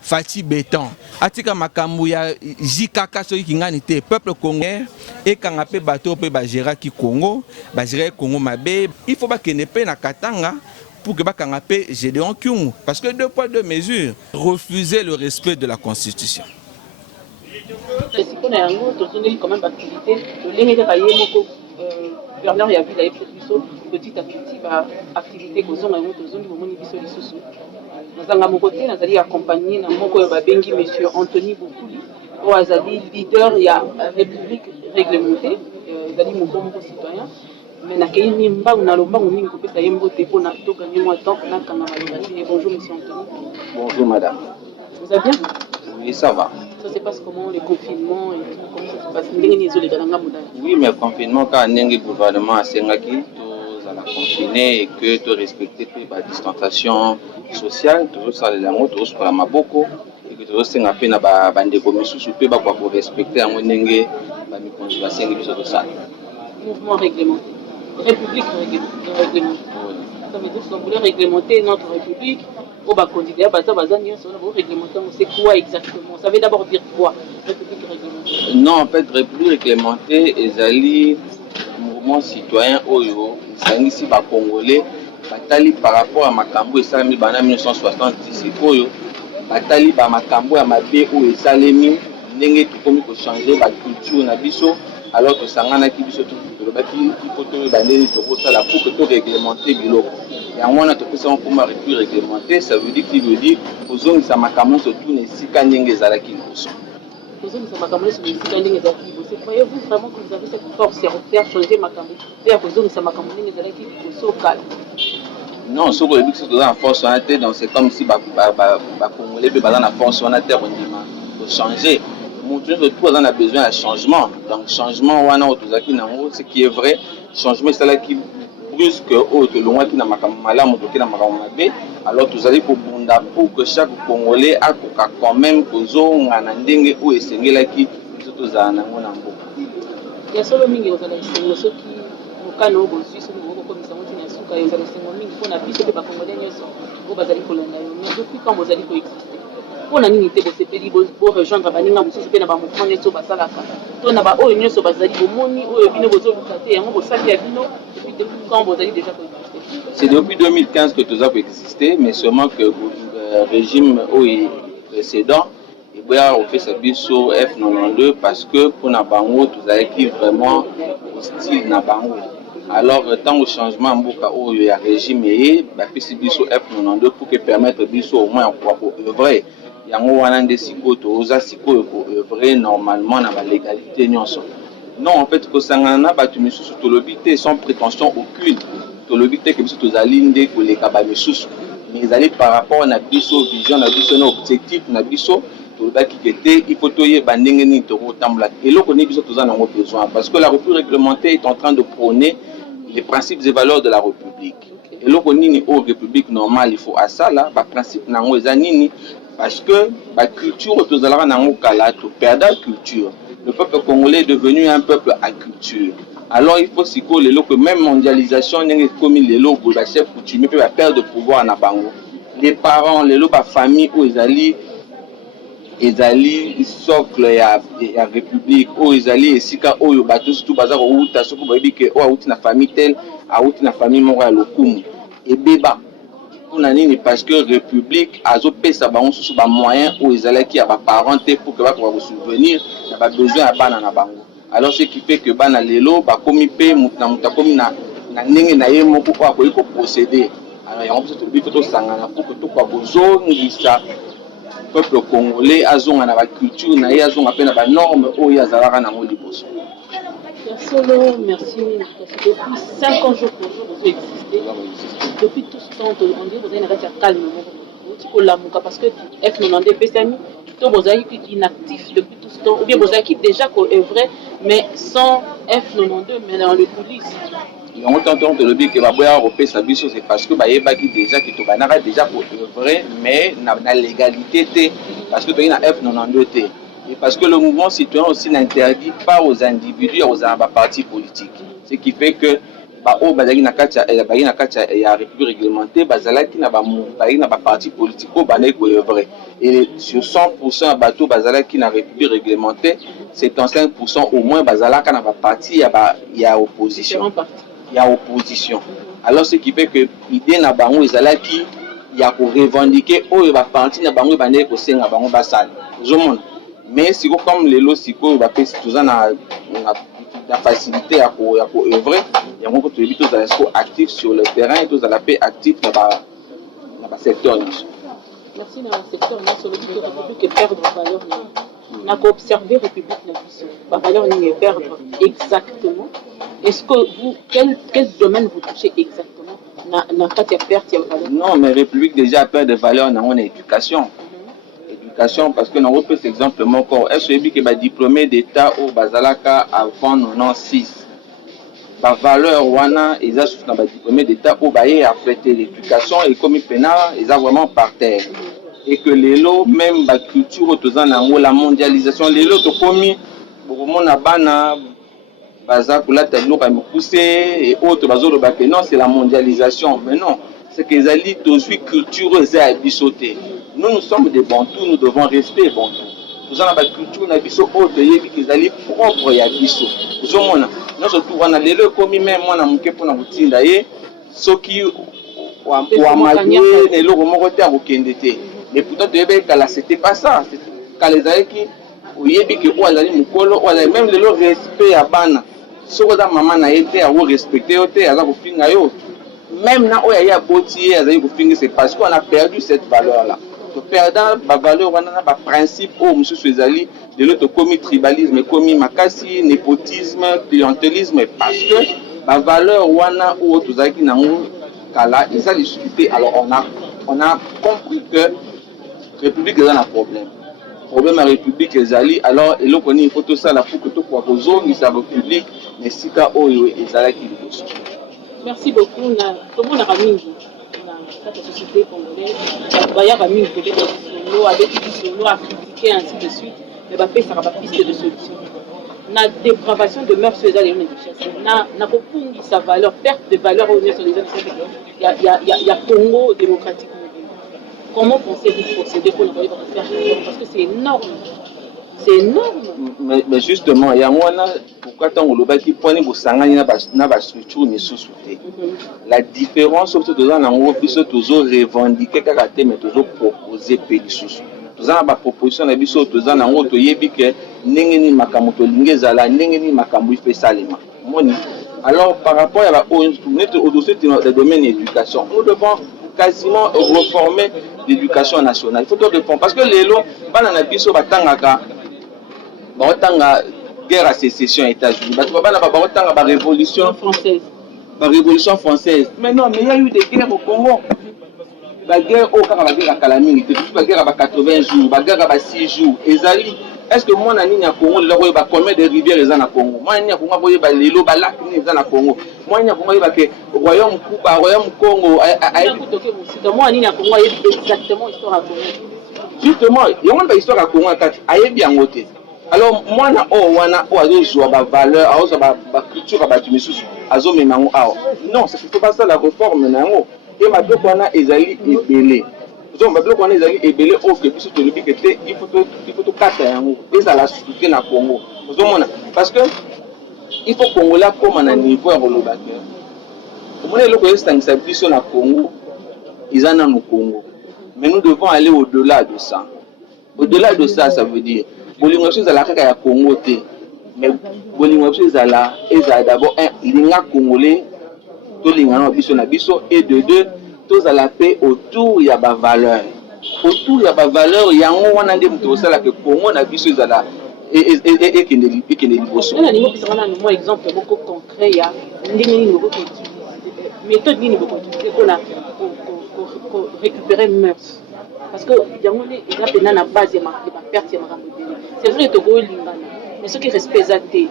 Fati Béton atika makambu ya jikaka soki kingani te peuple congolais et quand appé bateau pe bagera ki Congo bagera Congo mabe il faut ba kenepe na Katanga pour que ba kangapé Gédéon Kyungu parce que 2 poids 2 mesures refuser le respect de la constitution. Quand même activité Bernard y a vu la petit à petit activité que nous avons dans mon côté, nous allons accompagner monsieur Anthony Boukouli, où Azali leader, il y a République réglementée, Azali mon citoyen, mais n'a qu'un nimba ou n'a l'omba ou n'y couper sa yembo pour n'a tout gagner moins de temps que n'a qu'un bonjour monsieur Anthony. Bonjour madame. Vous allez bien? Oui, ça va. Ça se passe comment, les confinements et tout, comment ça se passe? Oui, mais le confinement, quand le gouvernement a Sengaki, à la confiner et que tu respectes la distanciation sociale, toujours ça les amours, toujours pour la maboko et que toujours c'est un peu na bande commission sous peu pour respecter un moyengue la mi-conjuration et tout ça. Mouvement réglementé, république réglementée. Ça veut dire que vous voulez réglementer notre république, au bas candidat, c'est quoi exactement? Ça veut d'abord dire quoi, république réglementée? Non, en fait, république réglementée, ils mouvement citoyen Oyo, ici les Congolais, batali par rapport à Makambo et Salami en 1970, Oyo, batali par Makambo et Mabé ou Salemi, n'engé tout comme il faut changer la culture na biso, alors que Sangana qui biso tout le bâti, il faut tout bander tout ça là pour que tout réglementer bilo. Et à moi, notre question pour ma république réglementée, ça veut dire qu'il veut dire aux hommes ça Makambo surtout ne si qu'annengé zalaki biso. Croyez-vous vraiment que vous avez cette force à faire changer Makambo? Et à cause de ça, Makambo n'est pas qui est calme. Non, ce que c'est dans la force on a été, donc c'est comme si Congolais peut dans la force on a été pour changer. Montrer que tout on a besoin de changement. Donc changement on a autozaki nango, ce qui est vrai, changement c'est là qui brusque autre loin qui n'a Makambo malamu qui n'a Makambo mabe. Alors vous allez pour bunda pour que chaque Congolais a quand même kozo ngana ndenge ou esengela ki tout ça nango nango. Il y a seulement mingi aux élections ceux qui au Kano au Suisse au comme ça on tient suka aux élections mingi pour na biso ba Congolais nyonso au bazali kolanda yo mais depuis quand vous allez coexister pour na nini te bo sepeli bo rejoindre baninga mususu pe na ba mouvement nyonso basalaka to na ba oyo nyonso bazali bomoni oyo bino bozo lukate yango bosaki ya bino depuis quand vous allez déjà coexister? C'est depuis 2015 que tout ça peut exister, mais seulement que le régime précédent on fait sa biso F92 parce que pour Nabango tout ça qui vraiment hostile Nabango. Alors tant au changement mboka où il y a régime et bah puis biso F92 pour que permettre biso au moins pour œuvrer. Yango wana ndesiko to oza siko pour œuvrer normalement na la légalité nyonso. Non en fait que sangana batu misusu to lobité sans prétention aucune. To lobité que biso to zalinde ko les kaba misusu. Mais ils allaient par rapport à na biso vision na biso na objectif na biso il faut toyer bandengeni toro tambla et là on est besoin parce que la République réglementée est en train de prôner les principes et valeurs de la République et là on est au République normale il faut à ça là ba principe nango ezanini parce que la culture tozalaka nango kala to perdre la culture. Le peuple congolais est devenu un peuple à culture. Alors il faut siko les que même mondialisation n'est comme les locaux la chef coutumier peut perdre de pouvoir na bango. Les parents les lots ba famille où ezali socle ya république o ezali esika oyo bato surtout baza ko uta soko bayebi ke o auti na famille tel auti na famille moko ya lokumu ebeba pona nini parce que république azopesa bango susu ba moyen o ezalaki ya ba parents te pour que ba ko souvenir na ba besoin ya bana na bango. Alors ce qui fait que bana lelo ba komi pe muta komi na ndenge na ye moko ko akoyi ko procéder. Alors yango surtout bi to sangana pour que to kwa bozo ngisa peuple congolais azonga na ba culture na azonga pe na ba normes o yazalaka na ngoli boso. Solo merci depuis 50 jours pour jour vous existez. Depuis tout ce temps on dit vous avez une reste calme vous lamuka parce que F92 pesami to vous avez inactif depuis tout ce temps ou bien vous avez déjà œuvré mais sans F92 mais dans le coulisses. On t'entend te le dire que baboya repé sa biso c'est parce que bayebaki déjà que to banara déjà pour œuvrer mais na légalité té parce que to na F92 té et parce que le mouvement citoyen aussi n'interdit pas aux individus aux partis politiques ce qui fait que baoyo bazalaki na kati ya république réglementée bazalaki na baparti politique oyo bandaki koœuvre. Et sur 100% ya bato bazalaki na république réglementée, 75% au moins bazalaka na baparti ya opposition. Alors ce qui fait que l'idée na bango ezalaki ya ko revendiquer oyo baparti na bango bandaki kosenga bango basala ozomona. Mais siko comme lelo sikoyo bapesi toza na facilité à œuvrer, il y a beaucoup de gens qui sont actifs sur le terrain et tous à la paix actifs dans le secteur. Merci dans le secteur sur le but de la République perdre valeur. On a observé la République la valeur n'est perdre exactement. Est-ce que vous quel domaine vous touchez exactement dans pas de perte de valeur? Non, mais République déjà perd de valeur dans l'éducation. Éducation parce que nous avons cet exemple mon corps. Est-ce que les diplômés d'État au Bazalaka avant 96 la valeur wana ils ont dans les diplômés d'État au Baye a fêté l'éducation et comme pénal ils ont vraiment par terre et que les lots même la culture autour la mondialisation les lots ont commis pour mon abana baza pour la tableau comme poussé et autres bazolo ba non c'est la mondialisation mais non c'est que les alliés tous culture et abisoté. Nous sommes des Bantous, nous devons rester Bantous. Nous avons une culture, nous avons des alliés propres et abisso. Nous avons surtout les le commis même moi na muke pour na mutinda ye soki wa malé les le remonter au kendete. Mais pourtant tu es là c'était pas ça. Quand les alliés qui oyebi que ou alali mukolo ou même le respect à bana. Soko da maman na été à respecter oté à ko finga yo. Même na oya boti azali ko finga c'est parce qu'on a perdu cette valeur là. Perdant la valeur, on a un principe où M. Suezali, de l'autre commis tribalisme, commis makasi, népotisme, clientélisme, parce que la valeur, on a ou autres qui n'ont kala, ils ont discuté. Alors on a compris que la République est un problème. Problème à la République Ezali, alors il faut une photo ça la pour que tout quoi que zone sa République, mais si ka oyo Ezali qui le. Merci beaucoup. Comment on a ramené la société congolaise, il y a mis peut-être solo avec du solo à critiquer ainsi de suite, mais va faire ça va piste de solution. La dépravation de mœurs sur les alliés de chasse, n'a pas sa valeur, perte de valeur au sur les alliés. Il y a Congo démocratique. Comment pensez-vous procéder pour ne pas faire parce que c'est énorme. C'est énorme. Mais justement, il y a pourquoi tant on qui point pour s'engager dans la structure mais sous-souté. La différence surtout dans la office toujours revendiquer caractère mais toujours proposer pays sous. Tous en ba proposition na biso tous en ngo to yebi que ndenge makambo to lingeza la ndenge makambo fait salima. Moni. Alors par rapport à au dossier de domaine éducation, nous devons quasiment reformer l'éducation nationale. Il faut tout répondre parce que les lots bana na biso batangaka la guerre à sécession États-Unis. La révolution française. La révolution française. Mais non, mais il y a eu des guerres au Congo. La guerre au Congo, la guerre à Calamine, la guerre à 80 jours, la guerre à 6 jours. Est-ce que moi, je suis Congo, je combien de rivières ils ont au Congo? Moi, je suis Congo, je suis les lacs ils ont au Congo. Moi, je suis Congo, je suis Royaume Congo. Moi, je suis Congo, je sais exactement l'histoire à Congo. Justement, il y a une histoire à Congo, il y a bien côté. Alors moi na wana azo ba valeur azo ba culture ba tumisusu azo memango awo non c'est pas ça la réforme nango et ma bloko wana ezali ebele zo ma bloko wana ezali ebele o que biso to lobi que il faut to kata yango eza la structure na Congo zo mona parce que il faut Congolais comme na niveau ya kolobaka comment le ko estangisa biso na Congo izana no Congo mais nous devons aller au-delà de ça. Au-delà de ça, ça veut dire bolingo chose la kaka ya Congo te mais bolingo chose là eza d'abord un linga congolais to linga na biso et de deux tous à la paix autour ya ba valeur yango wana nde muto sala que Congo na biso ezala et kende liboso na ningo kisana na moi exemple beaucoup concret ya ndenge nini beaucoup méthode nini beaucoup pour récupérer mœurs. Parce que il y a une base de perte de c'est vrai que tu as mais ce qui respect ça c'est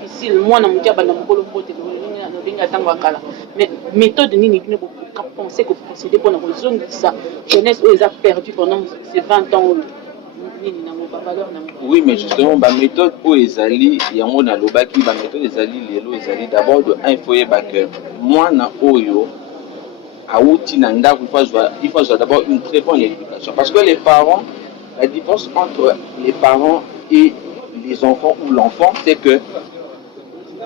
difficile moi na mutia bana mukolo mbote na binga tangwa kala mais méthode nini qui ne peut pas penser que procéder pour na raison ça jeunesse où ils a perdu pendant ces 20 ans Oui, mais justement, la méthode où ezali, yango na lobaki, la méthode ezali lelo ezali d'abord de un foyer que moi na oyo aouti na ndako, il faut avoir d'abord une très bonne éducation parce que les parents, la différence entre les parents et les enfants ou l'enfant, c'est que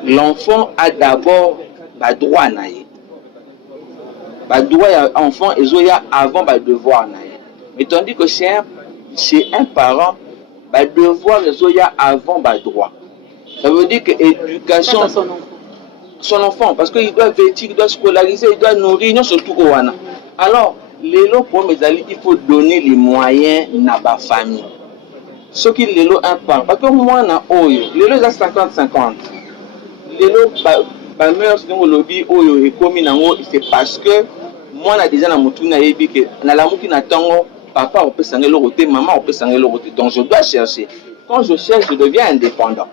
l'enfant a d'abord ba droit na ye. Ba droit ya enfant ezoya avant ba devoir na ye. Mais tandis que chez un parent, bah, devoir ezoya avant bah, droit. Ça veut dire que l'éducation, son enfant, parce qu'il doit vêtir, il doit scolariser, il doit nourrir, non surtout au wana. Alors, les lots pour mes amis, il faut donner les moyens à ma famille. Ce qui les lots un parent, parce que moi, na oyo, les lots à 50-50. Les lots, bah, meilleur c'est le lobby oyo et comme c'est parce que moi, na déjà na mutuna yebi que na la muki na tango. Papa, on peut s'engager le côté, maman, on peut s'engager le côté. Donc, je dois chercher. Quand je cherche, je deviens indépendant.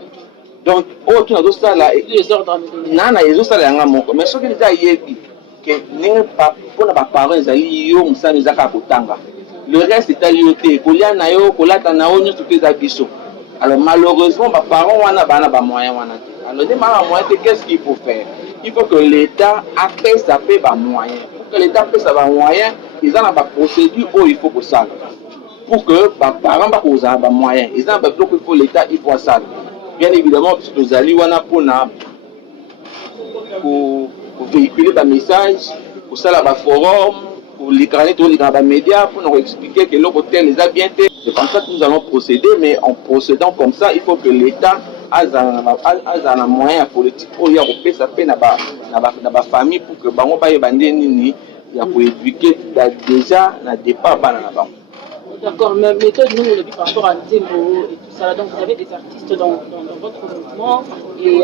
Donc, oh, tu as tout ça là. Les ordres. Non, non, il y a tout ça là. Mais ce que les gars, que n'est pas pour les parents, ils allaient yo, ça nous a capotanga. Le reste est à l'IOT. Kolia na yo, kolata na yo, nous tous les habits. Alors, malheureusement, les parents, on a pas moyen. Alors, des moyens, qu'est-ce qu'il faut faire? Il faut que l'État appelle ça paie par moyen. Pour que l'État paie ça par moyen, ils ont une procédure où il faut que ça. Pour que les parents aient des moyens. Ils ont bloc il faut l'État, il faut ça. Bien évidemment, nous allons pour véhiculer des messages, pour ça, des forums, pour les canaux, les médias, pour nous expliquer que l'hôtel les a bien fait. C'est comme ça que nous allons procéder, mais en procédant comme ça, il faut que l'État ait un moyen politique pour y avoir ça fait dans la famille pour que les gens puissent éduquer déjà dans le départ. D'accord, mais méthode, nous, on l'a vu par rapport à Nzembo et tout ça. Donc, vous avez des artistes dans votre mouvement et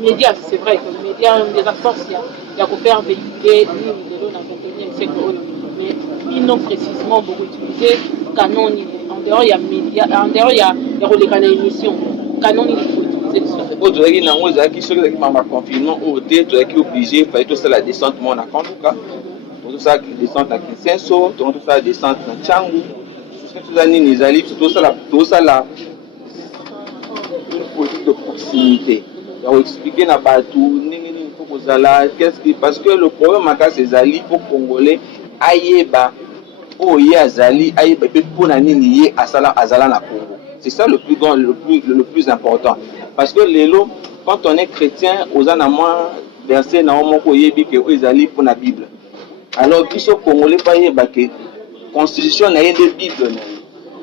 médias, c'est vrai que les médias, les acteurs, il y a qu'à faire véhiculer les lots dans le 21e siècle. Mais ils n'ont précisément beaucoup utilisé canon. En dehors, il y a médias, en dehors, il y a les relais canaux émission. Canon, il faut utiliser le son. Tu as dit que ceux qui ont confinement, tu as été obligé, il fallait tout ça la descente, mon account, tout ça descente à Kinsenso, tout ça descente à Tchangou, tout ça les alliés, tout ça là, une politique de proximité. On va expliquer na batou, qu'est-ce qui, parce que le problème avec ces alliés pour Congolais, aïeba, oh yé azali, aïeba pour nani lié à Sala Azala na Congo. C'est ça le plus grand, le plus important. Parce que les lots, quand on est chrétien, aux anamans versé na omoko yebi que aux alliés pour la Bible. Alors, qui sont Congolais, pas yéba que constitution na yé de Bible.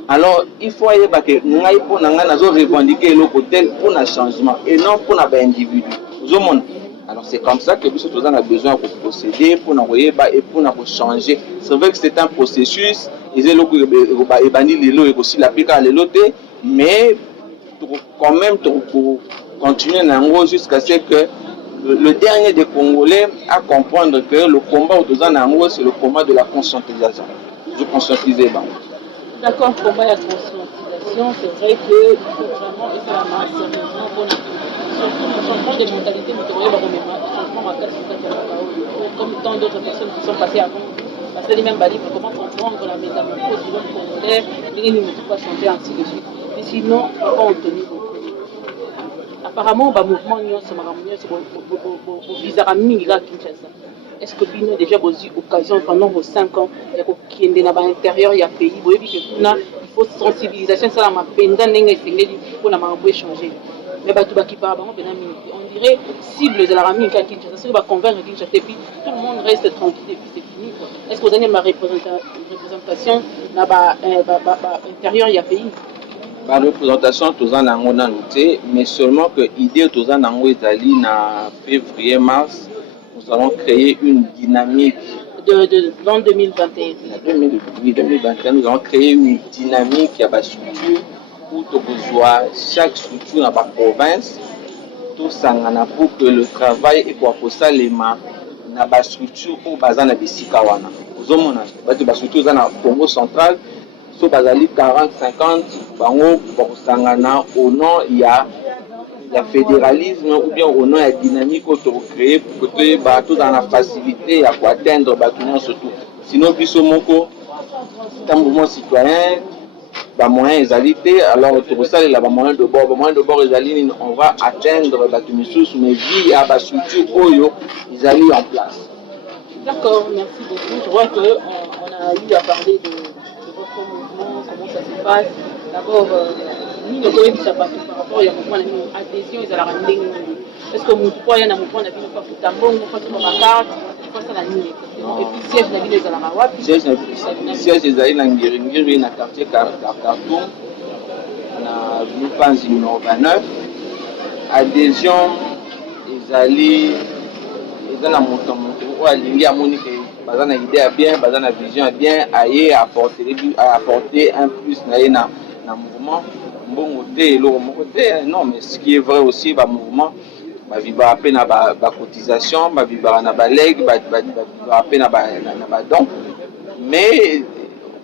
Alors, il faut que nous ayons revendiquer le côté pour un changement et non pour un individu. Alors, c'est comme ça que nous avons besoin de procéder pour nous et pour nous changer. C'est vrai que c'est un processus, mais quand même pour continuer jusqu'à ce que le dernier des Congolais à comprendre que le combat c'est le combat de la conscientisation. Je conscientisais. D'accord, combat la conscientisation, c'est vrai qu'il faut vraiment et faire la sérieusement pour le changement de mentalité, comme tant d'autres personnes qui sont passées avant. Parce que les mêmes balles, comment comprendre la métamorphose du monde congolais, les ne pas changer ainsi de suite. Mais sinon, on va en tenir beaucoup. Apparemment, le mouvement est Kinshasa. Est-ce que vous avez déjà eu l'occasion pendant vos 5 ans qui est dans l'intérieur il y a pays il faut sensibilisation ça m'a pendant pour la changer mais qui parle on dirait cible de la ramine à Kinshasa ça va convaincre Kinshasa et puis tout le monde reste tranquille et puis c'est fini quoi. Est-ce que vous avez ma représentation dans l'intérieur il y a pays la représentation tous en ango noté mais seulement que l'idée tous en ango Italie en février mars nous allons créer une dynamique dans 2021. En 2021, nous allons créer une dynamique qui a une structure où chaque structure dans la province, tout ça pour que le travail est pour ça les mains dans la structure où bazana bisikawana. Vous avez une structure dans le Congo central, sur bazali 40-50, bango pour sangana au nom il y a le fédéralisme ou bien au nom de la dynamique créée pour que tout dans la facilité à atteindre surtout. Sinon, Bissomoko, C'est un mouvement citoyen. Bah, moyen égalité, alors tout ça, il y a moyen de bord. Moyen de bord, on va atteindre la Tunisous, mais via la structure Oyo, ils allaient en place. D'accord, merci beaucoup. Je vois qu'on a eu à parler de votre mouvement, comment ça se passe. D'abord, nous, nous avons ça par rapport à l'adhésion et à la rendez. Est-ce que mon poids, il y a un mouvement, on a vu une fois tout à l'heure, on fait ma carte, on fait ça la ligne. Et puis, siège, la ligne, à la Rawap. Siège, ils allaient dans Ngiri, dans le quartier Cartoon, dans le Panzi numéro 29. Adhésion, ils allaient. Dans la montée, il y a une idée bien, une vision bien, à apporter un plus dans le mouvement. Non, mais ce qui est vrai aussi, le mouvement, il va à peine à la cotisation, il va à la leg, il va à peine à la don. Mais,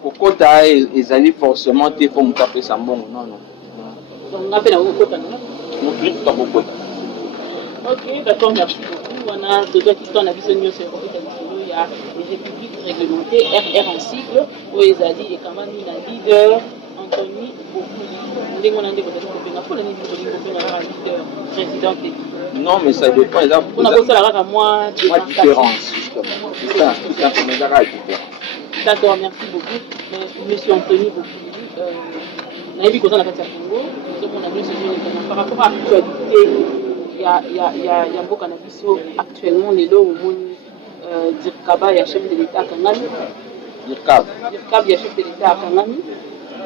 au côté, ils allaient forcément, il faut me taper ça. Non, non. On a fait la côté, non? Non, plus tout à côté. Ok, d'accord, merci beaucoup. On a deux questions, on a vu ce il y a les républiques réglementées, RR en cycle, où ils ont dit, et quand même, la leader, Anthony Bokuli. On a dit, vous avez leader président. Non, mais ça dépend. On a posé la moi différence, justement. C'est ça, tout simplement, la différence. D'accord, merci beaucoup. Monsieur Anthony Bokuli, on a vu qu'on a la carte à Congo, on a vu ce par rapport à l'actualité. Il y a beaucoup de cannabis actuellement, les lots au monde. Dirkaba, il y a chef de l'État à Kangami. Dirkab, il y a chef de l'État à Kangami.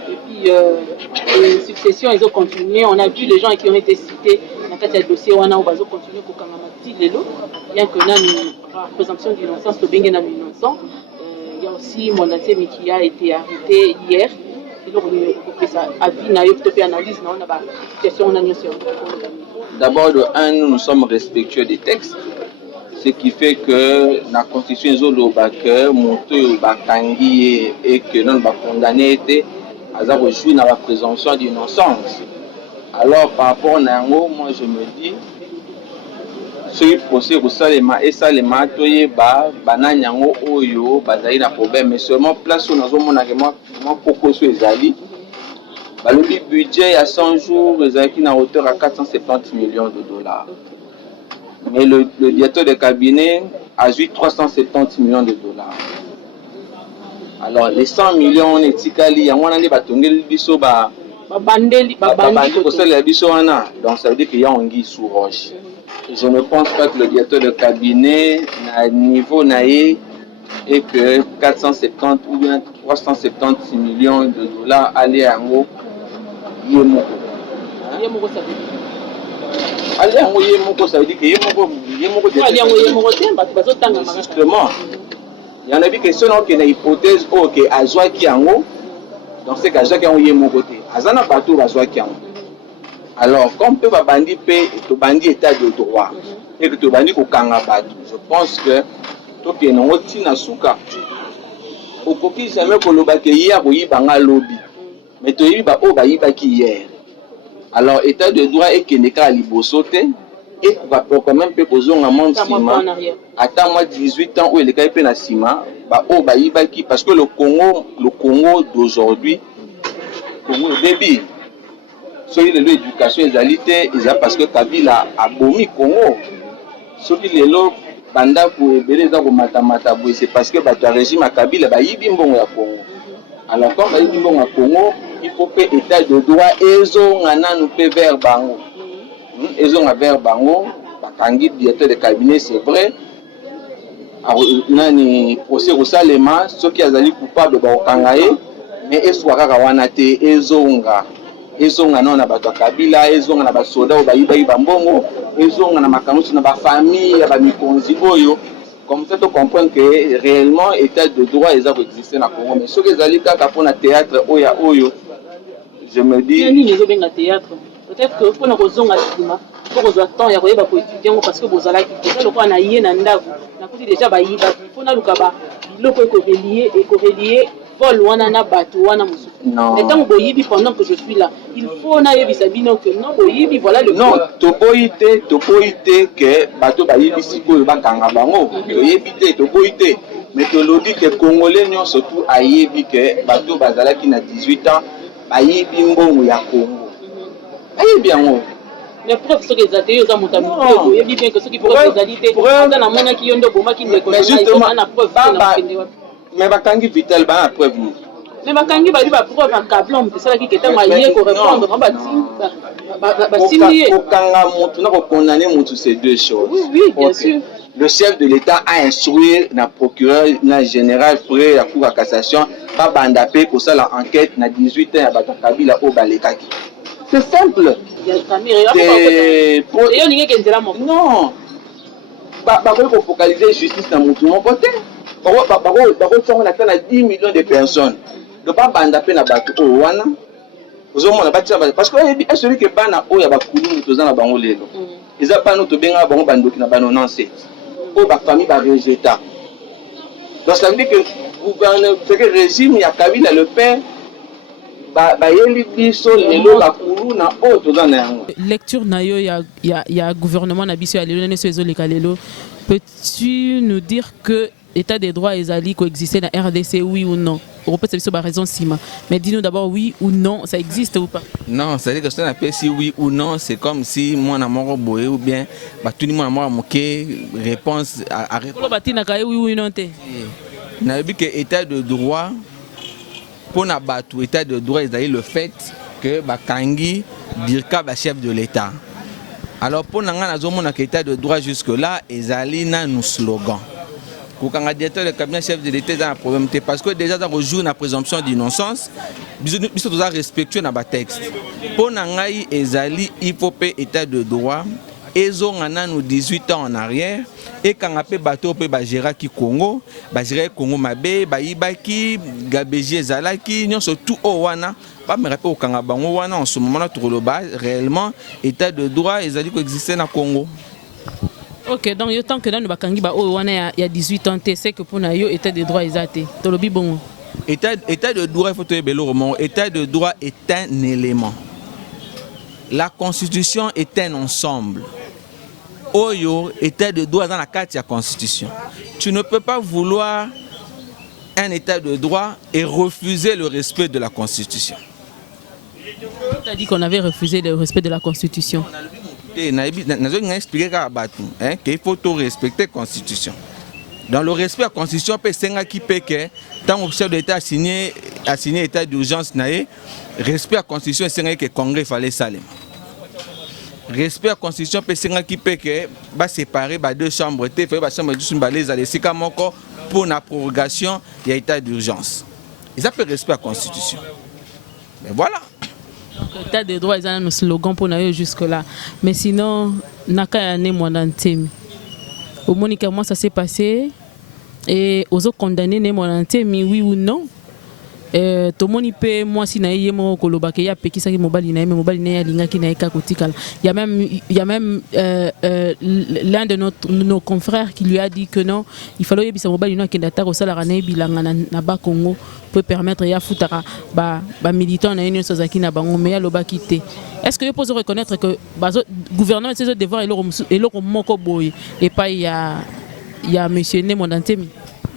Et puis, les successions, ils ont continué. On a vu les gens qui ont été cités dans le dossier, on a continué pour Kangamati, les lots. Bien que la présomption d'innocence, le bien innocent. Il y a aussi Mondaté qui a été arrêté hier. D'abord, de un, nous sommes respectueux des textes, ce qui fait que la constitution est et que nous sommes condamnés à jouer dans la présomption d'innocence. Alors, par rapport à Nango, moi je me dis, ce procès au Salema et Salema, Bananyango, Oyo, Badaïna problème, mais seulement place où nous avons beaucoup sur les alliés. Le budget à 100 jours, les acquis à hauteur à 470 millions de dollars. Mais le directeur de cabinet a joué 370 millions de dollars. Alors, les 100 millions, on est ticali, il y a un an, donc ça veut dire qu'il y a un guy sous roche. Je ne pense pas que le directeur de cabinet à niveau naïe et que 470 ou bien 370 millions de dollars allaient à Ngo. Yemoko, ça veut dire que Yemoko justement, il y en a vu que ce nom qui est une hypothèse que Azwa qui en haut, donc c'est qu'Azwa qui en haut Yemoko, Azana Batou Azwa qui en haut. Alors, comme peut bandi paix, tu bandit état de droit, et que tu bandit au Kangabatou, je pense que tout est non aussi na souka. Au coquille, c'est même que le baquet a bouilli banga lobby. Mais tu as eu hier. Alors, état de droit est qu'il n'est qu'à libosoter et quand même peut poser un amende ciment. Attends moi 18 ans où il est qu'à peine à ciment. Parce que le Congo d'aujourd'hui, Congo débit. Soit l'éducation et l'alité, parce que Kabila a bomi Congo. Soit qui est là, banda pour ébeler dans le matamata, c'est parce que le régime à Kabila a eu bon à Congo. Alors, quand on a dit bon à Congo, il faut que l'état de droit et nous peut vers Bango. Ils ont vers Bango, le directeur de cabinet, c'est vrai. Il y a un procès au Salema, ceux qui sont coupables de Kangaye, mais ils sont rawanate, ils ont un Kabila, ils ont un soda, ils ont un famille, ils comme ça, tu comprends que réellement, l'état de droit est existé dans le Congo. Mais ce que les pour le théâtre, je me dis. Peut-être que pour nous raisons à cinéma, pour nous attendre, il y a des étudiants parce que vous allez quitter le coin naïe nanda. Na kuti déjà ba yiba, pour na lukaba, loko écorelier, vol wana na bateau wana musu. Mais tant que boyibi pendant que je suis là, il faut na yebi sabino que non boyibi voilà le. Non, topoite que bateau ba yibi siko ba kanga bango. Yebite topoite. mais tu le dis que Congolais nyonso surtout ayebi que bato bazalaki na 18 ans bayebi mbongo ya Congo ayebi yango. Mais preuve ce que les aux amoutables, il dit bien que ceux qui preuve les alités, dans la monnaie qui ont de Boma qui ne connaissent pas, on a preuve. Mais Bakangi Vital, ba preuve. Mais Bakangi va lui ba preuve en câblant, c'est ça qui était marié pour répondre, on va signer. Okanga mutu na ko condamner mutu c'est deux choses. Oui, bien sûr. Le chef de l'État a instruit le procureur na général près la cour de cassation pas bandapé pour ça l'enquête na 18 ans à Batakabila au Balekaki. C'est simple. Non. Faut focaliser justice dans mon côté. On a 10 millions de personnes. Ne pas bandapé na bato au wana. Parce que celui qui est bana o ya bakulu tozana bango lelo. Ils a pas notre benga bango bandoki na bano non c'est. O ba famille ba rejeta. Donc ça veut dire que gouvernement le régime ya Kabila le père lecture na yo ya gouvernement na biso ya lelo ne sezo lekalelo. Peux-tu nous dire que l'état des droits ezali coexister na RDC oui ou non? On peut savoir raison Sima. Mais dis-nous d'abord oui ou non, ça existe ou pas? Non, c'est-à-dire que si on appelle si oui ou non, c'est comme si moi na mort boye ou bien tout le monde mort moqué réponse à réponse. Oui ou non té. Na bi que état de droit pour na batu état de droit ezali le fait que bakangi dirka ba chef de l'État. Alors pour nanga nazomona que état de droit jusque là ezali na nous slogan. Pour quand directeur le cabinet chef de l'État dans un problème parce que déjà dans rejour la présomption d'innocence biso doit respecter na ba texte. Pour nangai ezali il faut payer état de droit ezo ngana nous 18 ans en arrière et quand appé bateau pe ba gérer ki Congo ba gérer Congo mabe ba yibaki gabeji ezalaki nyonso tout o wana ba me rappel au kanga bango wana en ce moment là tout le bas réellement état de droit ezali ko exister na Congo. OK, donc autant que dans le bakangi ba o wana il y a 18 ans c'est que pour na yo état de droit ezate to lobi bongo. État de droit il faut te belo roman état de droit est un élément. La constitution est un ensemble. Oyo, état de droit dans la carte de la constitution. Tu ne peux pas vouloir un état de droit et refuser le respect de la constitution. Tu as dit qu'on avait refusé le respect de la constitution. On a expliqué qu'il faut tout respecter la constitution. Dans le respect de la constitution, tant que chef de l'État a signé l'état d'urgence, respect de la constitution, c'est que le Congrès fallait saler. Respect à la constitution qui peut séparer deux chambres pour la prorogation de l'état d'urgence. Ils appellent respect à la constitution. Mais voilà. L'état de droit, ils ont un slogan pour nous jusque-là. Mais sinon, au moins, comment ça s'est passé? Et aux autres condamnés, oui ou non? Tout le monde peut moi si naïe mon kolobake ya peki saki mobali na mobali na linga ki na eka kotikala. Il y a même l'un de nos confrères qui lui a dit que non, il fallait que mobali na kenda ta ko sala na bilanga na ba Congo peut permettre ya futara ba militant na union sozaki na bango mais ya lobaki te. Est-ce que vous pouvez reconnaître que le gouvernement ses devoirs et leur moko boy et pas il y a monsieur Nemondantemi.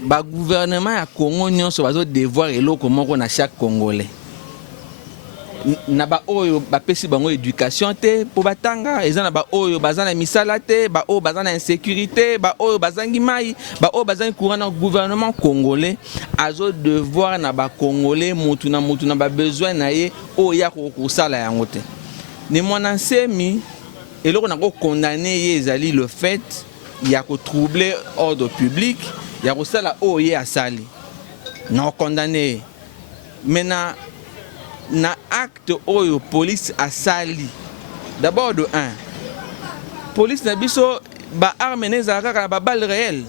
Le gouvernement a Congo nyonso bazo devoir eloko moko na chaque Congolais. Na ba oyo ba pesi bango éducation te pour batanga, ezana ba oyo bazana misala te, ba oyo bazana insécurité, ba oyo bazangi mai, ba oyo bazangi courant na gouvernement congolais azo devoir na ba Congolais mutu na ba besoin na ye oya ko sala yango te. Ne mwana nsemi eloko na ko condamner ye ezali le fait ya ko troubler ordre public. Il y a aussi la OIE à Sali. Non condamné. Maintenant, na acte oyo police à Sali. D'abord de 1. Police na biso ba arme nezaka ba balle réelle.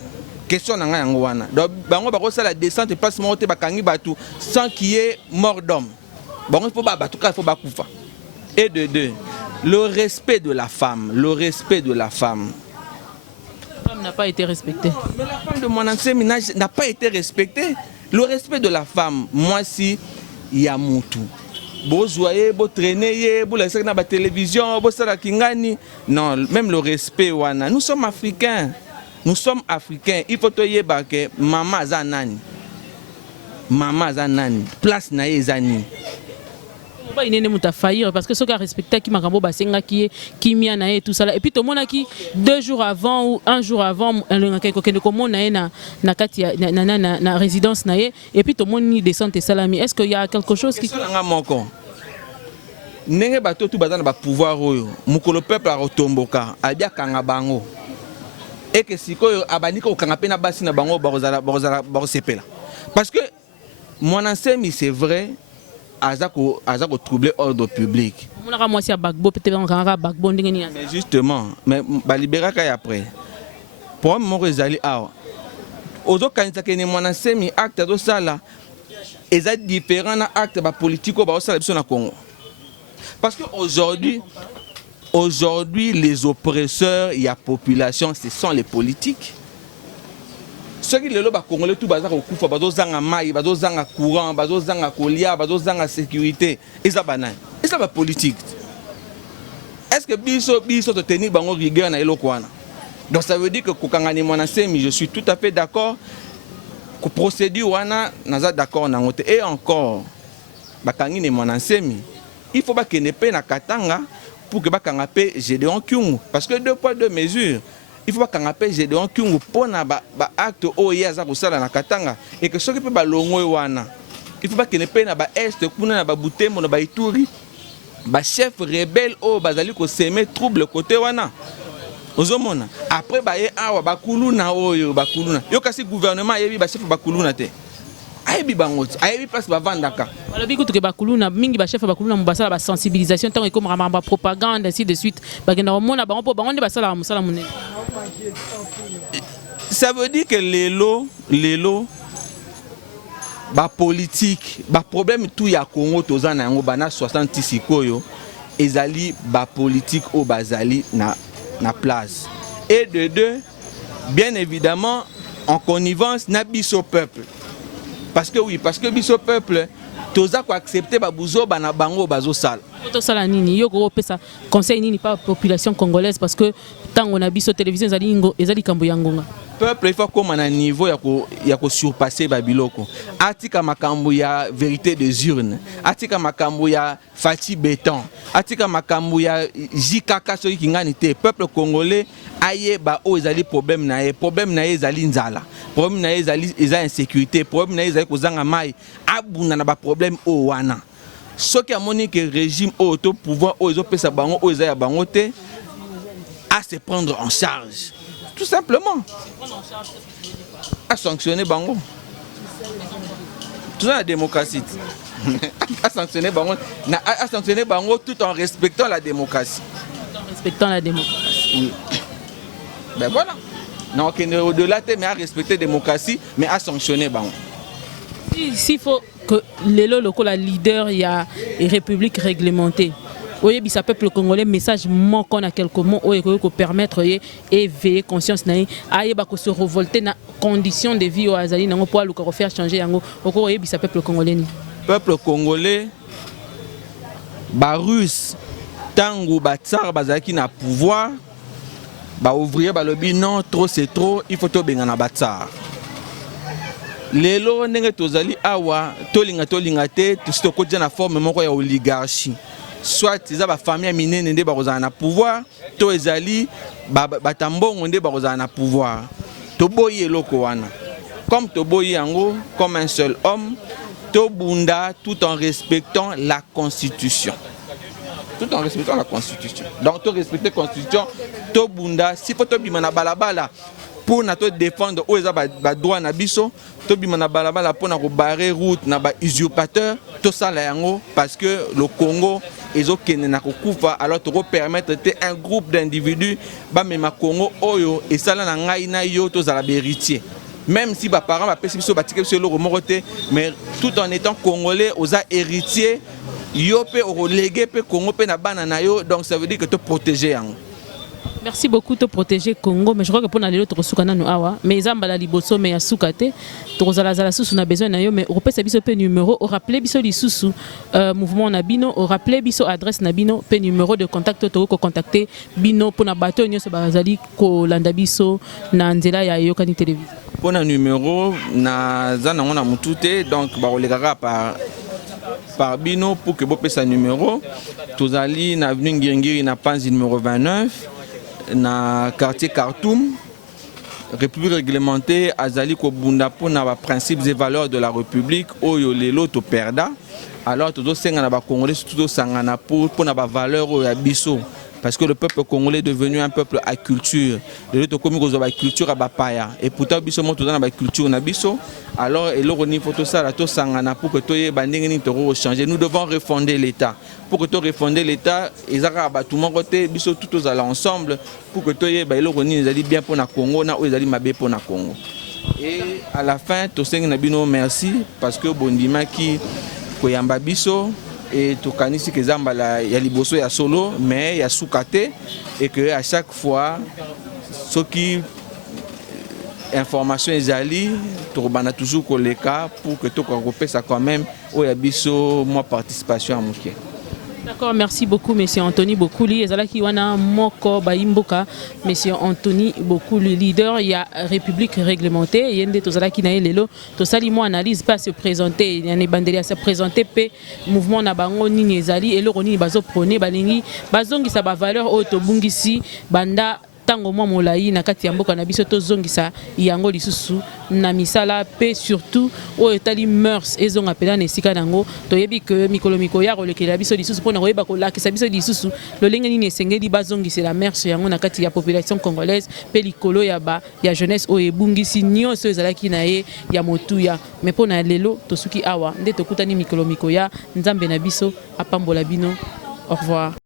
Question na yango wana. Donc bango ba ko la descente passe monter ba kangi batu sans qu'il y ait mort d'homme. Bon il faut ba batu il faut ba kufa. Et de 2. Le respect de la femme, n'a pas été respectée. Mais la femme de mon ancien ménage n'a pas été respectée. Le respect de la femme, moi si il y a moutou. Vous voyez, vous traînez, vous laissez dans la télévision, vous savez kingani. Non, même le respect wana. Nous sommes africains. nous sommes africains, il faut te yeba que maman zanani. Maman zanani, place na ezani. Il est à faillir parce que ce gars respectait qui m'a basenga qui mia na et tout ça là. Et puis tout le monde qui 2 jours avant ou 1 jour avant na résidence na et puis tout le monde descend et salami. Est-ce qu'il y a quelque chose qui Nenge bato tout bazana ba pouvoir oyo mukolo peuple a retomboka abia kanga bango et que sikoyo abanika okanga pe na basi na bango barozala sepela parce que mon enseigne c'est vrai azako troubler ordre public. Mais justement, mais balibéra kay après. Pour mon rezali awa. Ozo kanisa ke ne mon enseigne acte do sala eza différent na acte ba politico ba osala biso na Congo. Parce que aujourd'hui les oppresseurs il y a population ce sont les politiques. Ceux qui le Congolais tout bazar au kufa bazozanga mai bazozanga courant bazozanga kolia bazozanga sécurité et ça banane et ça va politique. Est-ce que biso te tenir bango rigueur na eloko wana? Donc ça veut dire que kokangani mwana semi je suis tout à fait d'accord que procédure wana naza d'accord na ngote et encore bakangi ne mwana semi il faut ba kenepe na katanga pour que bakanga pe Gédéon Kyungu parce que 2 poids 2 mesures. Il faut pas qu'on appelle Gédéon Kyungu pour na acte oyaza kusala na katanga et que ceux qui peut ba longo wana il faut pas qu'il ne paye na ba est kuna na ba butembo na ba ituri ba chef rebelle o bazali ko semer trouble côté wana ozomona après ba ye awa ba kuluna oyo ba kuluna yo kasi gouvernement yebi ba chef ba kuluna te ayebi bangoti ayebi place ba vandaka alors bi kutuke ba kuluna mingi ba chef ba kuluna mbasala ba sensibilisation tant comme ba propagande ainsi de suite ba genda mona ba po bango basala musala munene. Ça veut dire que l'élo, ba politique, ba problème tout ya Congo tozana yango bana 60 sikoyo, ezali ba politique au bazali na place. Et de deux, bien évidemment, en connivence na biso peuple. Parce que biso peuple toza ko accepter ba buzo bana bango bazo sala. To sala nini yo ko pesa conseil nini pa population congolaise parce que tango na biso télévision ezali kambo yangonga. Peuple il faut comme un niveau ya ko surpasser babiloko. Atika makambo ya vérité des urnes. Atika makambo ya fati béton. Atika makambo ya jikaka so kingani te peuple congolais aye ba o ezali problème na ezali nzala. Problème na ezali insécurité, problème na ezali kozanga mai abuna na ba problème o wana. Ce qui a montré que le régime auto pouvoir aux pesa bango aux ya bango te à se prendre en charge. Tout simplement. À sanctionner bango. Tout ça la démocratie. À sanctionner bango tout en respectant la démocratie. Tout en respectant la démocratie. Oui. Ben voilà. Donc au-delà mais à respecter la démocratie mais à sanctionner bango. S'il faut que les locaux, la leader, il y a une république réglementée. Oui, ça peuple congolais message manquant à quelques mots pour permettre et veiller conscience na aye ba ko se révolter na condition de vie au azali na pour le faire changer yango oko oui ça peuple congolais ni peuple congolais ba russe tango ba tsar bazaki na pouvoir ba ouvrier ba lobi non trop c'est trop il faut to benga na ba tsar. Lelo ndenge tozali awa tolinga te tustokoja na forme moko ya oligarchie soit eza ba famille minene nde bakozala na pouvoir to ezali batambongo nde bakozala na pouvoir toboyi eloko wana comme toboyi yango comme un seul homme tobunda tout en respectant la constitution donc to respecter la constitution tobunda si faut tobima na balabala pour na to défendre o eza ba droit na biso to bima na balabala pour na ko barrer route na ba usurpateur to sala yango parce que le Congo ezokende na kokufa alors to permettre un groupe d'individus ba mema Congo oyo et sala na ngai na yo to zala héritier même si ba parents ba pesi biso ba tike biso lo morote mais tout en étant congolais oza héritier yo pe o reléguer pe Congo pe na bana na yo donc ça veut dire que te protéger yango. Merci beaucoup de protéger Congo, mais je crois que pour aller l'autre soukana nous awa, mais zambala liboso mais ya soukate, tozala zala susu na besoin na yo mais au pesa biso pe numéro, au rappeler biso li susu mouvement na bino, au rappeler biso adresse na bino, pe numéro de contact to ko contacter bino pour na bato nyonso bazali ko landa biso na nzela ya yokani télévision. Pour un numéro na zana on a mutute donc ba olegara par bino pour que vous puissiez un numéro. Tozali na avenue Ngiri na Panzi numéro 29 na quartier Khartoum. République réglementée azali ko bunda pour na principes et valeurs de la République oyo lelo to perda. Alors tozo senga na ba Congolais surtout sangana pour na ba valeur oyo ya biso. Parce que le peuple congolais est devenu un peuple à culture. Le culture à bapaya. Et pourtant, biso mo tozana ba culture na biso. Alors, et l'or niveau tout ça, la to sangana pour que toye banding ni toro changer. Nous devons refonder l'État. Pour que to refonder l'État, ezaka ba tout mon côté, biso tous allons ensemble pour que toye ba l'or ni ezali bien pour na Congo na ou ezali mabe pour na Congo. Et à la fin, to senga na bino merci parce que bondima qui koyamba biso. Et tout kanisi que zambala ya liboso ya solo mais ya soukate et que à chaque fois ce qui information ezali torbana toujours koleka pour que to regrouper ça quand même o ya biso moi participation à moké. D'accord, merci beaucoup, monsieur Anthony Bokuli. Ezalaki wana moko baimboka, monsieur Anthony Bokuli, leader, il y a République réglementée. Yende tozalaki na lelo, tosali mo analyse pas se présenter, il y a ne bandeli à se présenter pe mouvement na bango nini ezali et le roni bazo prôner balingi bazongi sa ba valeur auto bungisi banda tango mwa molai na kati ya mboka na biso tozongisa yango lisusu na misala pe surtout o etali mœurs ezonga pela na esika nango toyebi que mikolo ya kolekela biso lisusu pona koyeba kolakisa biso lisusu lolenge nini esengeli bazongisela mœurs yango na kati ya population congolaise pe likolo ya jeunesse o ebungisi nyonso ezalaki na ye ya motuya mais pona lelo tosuki awa nde tokutani mikolo ya nzambe na biso apambola bino. Au revoir.